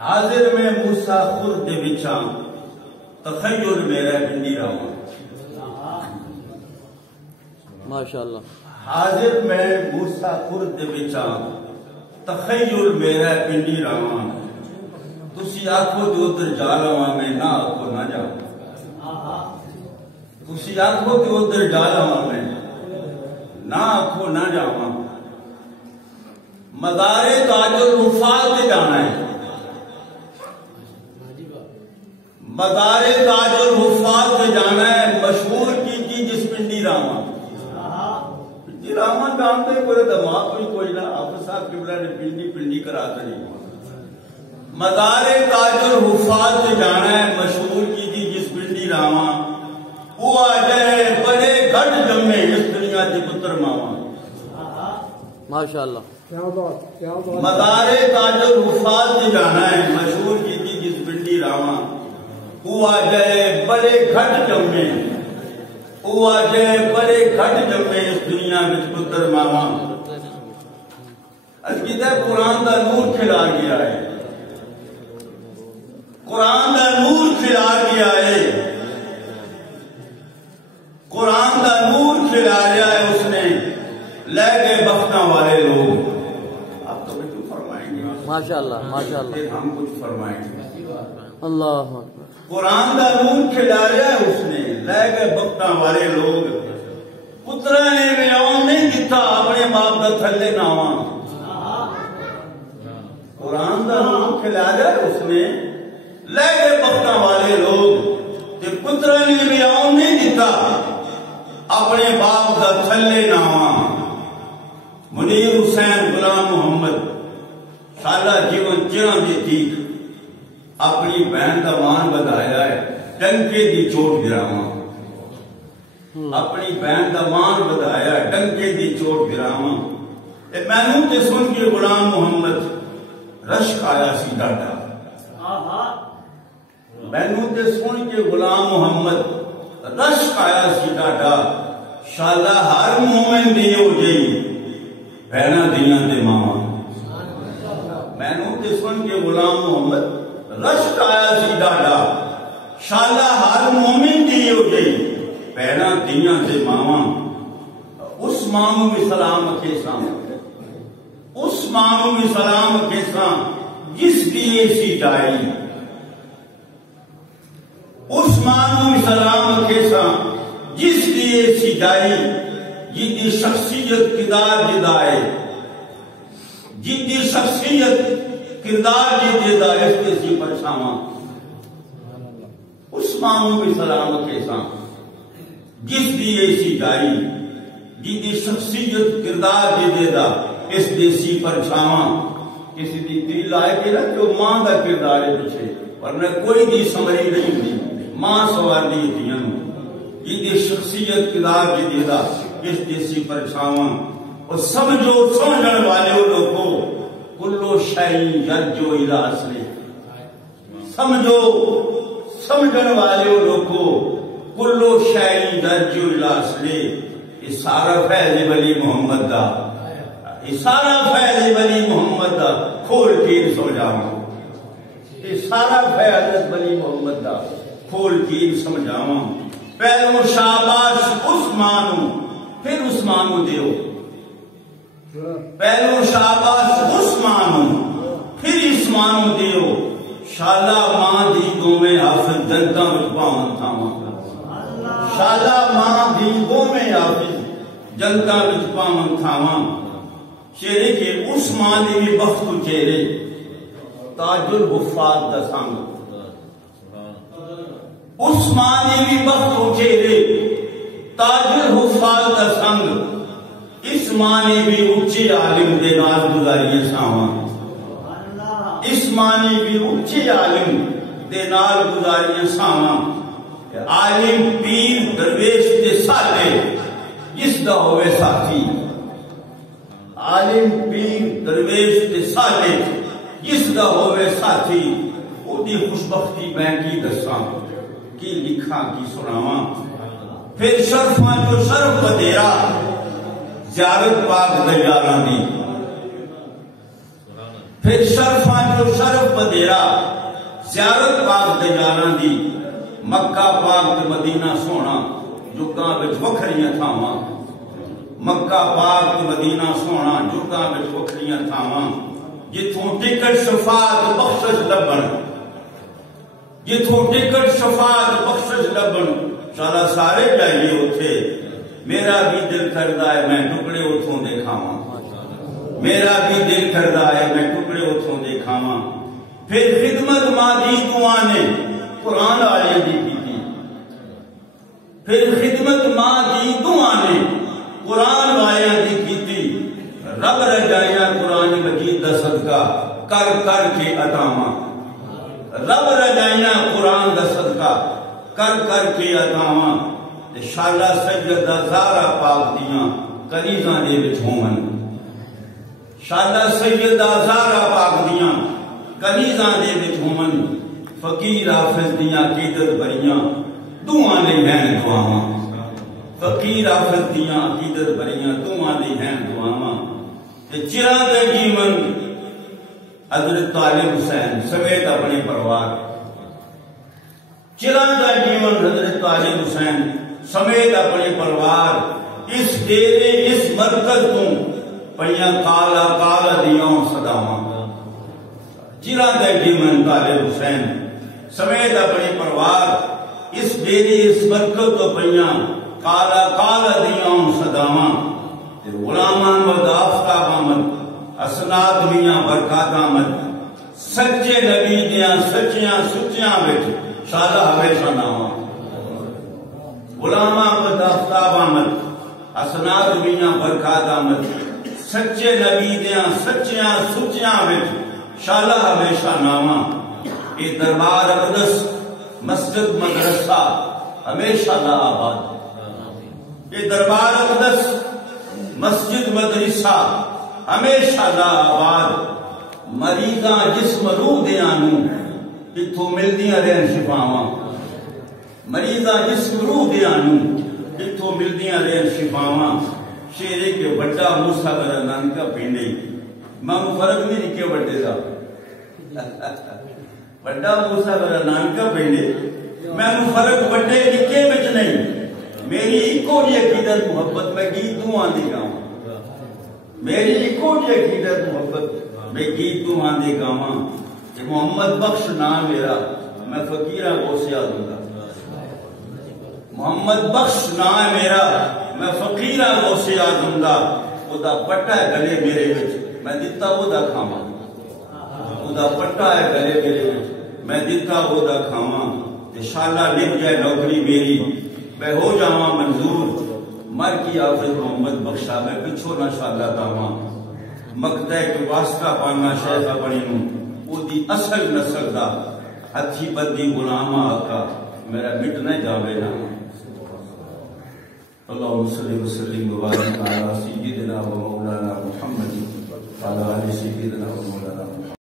حاضر میں موسیٰ خرد بچاں تخیل میرا بندی رہا ماشاءاللہ حاضر میں موسیٰ خرد بچاں تخیل میرا بندی رہا تسی آنکھو جو ادھر جا رہا میں نہ آنکھو نہ جاؤں تسی آنکھو جو ادھر جا رہا میں نہ آنکھو نہ جاؤں مدار تاج الوفات سے جانا ہے مدار تاج الوفات سے جانا ہے مشہور کی جس پنڈی راما پنڈی راما جانتے کوئی دماغ کوئی نہ آپ صاحب قبلہ نے پنڈی کرا کری مدار تاج الوفات سے جانا ہے مشہور کی جس پنڈی راما وہ آ جائے بڑے گھٹ جمے اس دنیا کے پتر ماما ماشاءاللہ مدار تاج الوفات سے جانا ہے مشہور کی جس پنڈی راما وہ آ جائے بڑے گھٹ جمے وہ آ جائے بڑے گھٹ جمے اس دنیا میں پتر ماما کہتا ہے قرآن کا نور کھلا گیا ہے قرآن کا نور کھلا گیا ہے قرآن کا نور کھلا گیا ہے اس نے لے گئے بختہ والے لوگ آپ تو کچھ فرمائیں گے ماشاءاللہ ماشاءاللہ ہم کچھ فرمائیں گے اللہ قرآن کا نور کھلا گیا ہے اس نے لے گئے بختہ والے لوگ پترا نے بھی آؤں نہیں دیتا اپنے باپ کا تھلے ناواں قرآن کا نور کھلا گیا ہے اس نے لے گئے بختہ والے لوگ پترا نے بھی آؤں نہیں دیتا اپنے باپ کا تھلے ناواں منیر حسین غلام محمد سالہ جیون چرا دی تھی اپنی بہن کا مان بدایا ہے ڈنکے دی چوٹ گراواں اپنی بہن کا مان بدایا ہے ڈنکے دی چوٹ گراواں مینوں تے سن کے غلام محمد رشک آیا سی ڈاڈا مینوں تے سن کے غلام محمد رشک آیا سی ڈاڈا شالا ہر مومن دی ہو جئی بہنا دیاں دے ماما مینوں تے سن کے غلام محمد رشک آیا سی ڈاڈا شالا ہر مومن دی ہو جئی بہنا دیاں دے ماما اس مامو میں سلام کیسا اس مامو میں سلام کیسا جس دیئے سی جائی اس مانو میں سلام کیسا جس دیئے سی جائی جدی شخصیت کردار جدائے جدی شخصیت کردار جدائے اس کے سی پرچھاواں اس مانو میں سلام کیسا جس دیئے سی جائی جدی شخصیت کردار جدائے اس دیسی پرچھاواں کسی دی دل آئے کہ نا جو ماں دا کردار ہے پیچھے ورنہ کوئی دی سمری نہیں دی ماں سوار دی دیاں یہ دی شخصیت کردار جدیدہ اس دیسی پرچھاواں اور سمجھو سمجھن والے لوگوں کلو شائی یرجو الہ اصلے سمجھو سمجھن والے لوگوں کلو شائی یرجو الہ اصلے یہ سارا فیض ولی محمد دا یہ سارا فیض ولی محمد دا کھول کیر سمجھاواں یہ سارا فیض ولی محمد دا کھول کیر سمجھاواں پہلو شاباش عثمانو پھر عثمانو دیو پہلو شاباش عثمانو پھر عثمانو دیو شالا ماں دی گو میں حافظ جنتا وچپاون تھاواں شالا ماں دی گو میں حافظ جنتا وچپاون تھاواں چہرے کے عثمانی بھی بخت چہرے تاج الوفات دا سانگ عثمانی بھی بخت چہرے تاج الوفات دا سانگ اسمانی بھی اچھی عالم دے نال گزاریے ساواں اسمانی بھی اچھی عالم دے نال گزاریے ساواں عالم پیر درویش دے سالے جس دا ہوئے ساتھی عالم پیر درویش دے سالے جس دا ہوئے ساتھی او دی خوشبختی میں کی دساں کی لکھاں کی سناواں پھر شرفاں جو شرف بدیرا زیارت پاک دیاراں دی پھر شرفاں جو شرف بدیرا زیارت پاک دے جانا دی مکہ پاک تے مدینہ سونا جگاں وچ وکھریاں تھاواں مکہ پاک تے مدینہ سونا جگاں وچ وکھریاں تھاواں جتھوں ٹکٹ شفاعت بخشش لبن جتھوں ٹکٹ شفاعت بخشش لبن شالا سارے جائیے اتھے میرا بھی دل کردا ہے میں ٹکڑے اتھوں دے کھاواں میرا بھی دل کردا ہے میں ٹکڑے اتھوں دے کھاواں پھر خدمت مادی دعا نے قرآن والے دی کی پھر خدمت مادی دعا نے قرآن والے دی کی رب رجائیاں قرآن مجید دا صدقہ کر کر کے عطاواں رب رجائیاں قرآن دا صدقہ کر کر کے عطاواں شالا سیدہ زہرا پاک دیاں کنیزاں دے وچ ہون شالا سیدہ زہرا پاک دیاں کنیزاں دے وچ ہون فقیر حافظ دیاں عقیدت بریاں دعاں دے ہیں دعاواں فقیر حافظ دیاں عقیدت بریاں دعاں دے ہیں دعاواں چراغ دے جیون حضرت طالب حسین سمیت اپنے پروار چراغ دا جیون حضرت طالب حسین سمیت اپنے پروار اس ڈیرے اس مرکز تو پہیاں کالا کالا دیاں صداواں چراغ دا جیون طالب حسین سمیت اپنے پروار اس ڈیرے اس مرکز تو پہیاں کالا کالا دیاں صداواں غلامان و آفتاب آمد اسناد میاں برکات آمد سچے نبی دیاں سچیاں سچیاں بیٹھ شادہ ہمیشہ ناواں غلامان و آفتاب آمد اسناد میاں برکات آمد سچے نبی دیاں سچیاں سچیاں بیٹھ شادہ ہمیشہ ناواں یہ دربار اقدس مسجد مدرسہ ہمیشہ لا آباد یہ دربار اقدس مسجد مدرسہ ہمیشہ لا آباد مریضاں جسم روح دیاں نو اتھوں ملدیاں رہن شفاواں مریضاں جسم روح دیاں نو اتھوں ملدیاں رہن شفاواں شیرے کے بڑا موسیٰ برا نانکا پینڈے ماں فرق نہیں رکھے بڑے دا بڑا موسیٰ برا نانکا پینڈے میں فرق بڑے لکھے بچ نہیں میری ایکو جی عقیدت محبت میں گیت دوں آندے گاؤں میری ایکو جی عقیدت محبت میں گیت دوں آندے گاؤں کہ محمد بخش نام میرا میں فقیرہ کو سیا دوں گا محمد بخش نام میرا میں فقیرہ کو سیا دوں گا وہ دا پٹا ہے گلے میرے وچ میں دیتا وہ دا کھاواں وہ دا پٹا ہے گلے میرے وچ میں دیتا وہ دا کھاواں انشاءاللہ لکھ جائے نوکری میری میں ہو جاواں منظور مر کی حافظ محمد بخشا میں پچھو نہ شاءاللہ تاواں مقدہ کے واسطہ پانا شیخ اپنی نوں او دی اصل نسل دا ہتھی بدی غلامہ آقا میرا مٹنے جاوے نا اللہم صلی وسلم وبارک علی سیدنا و مولانا محمد وعلی آل سیدنا و مولانا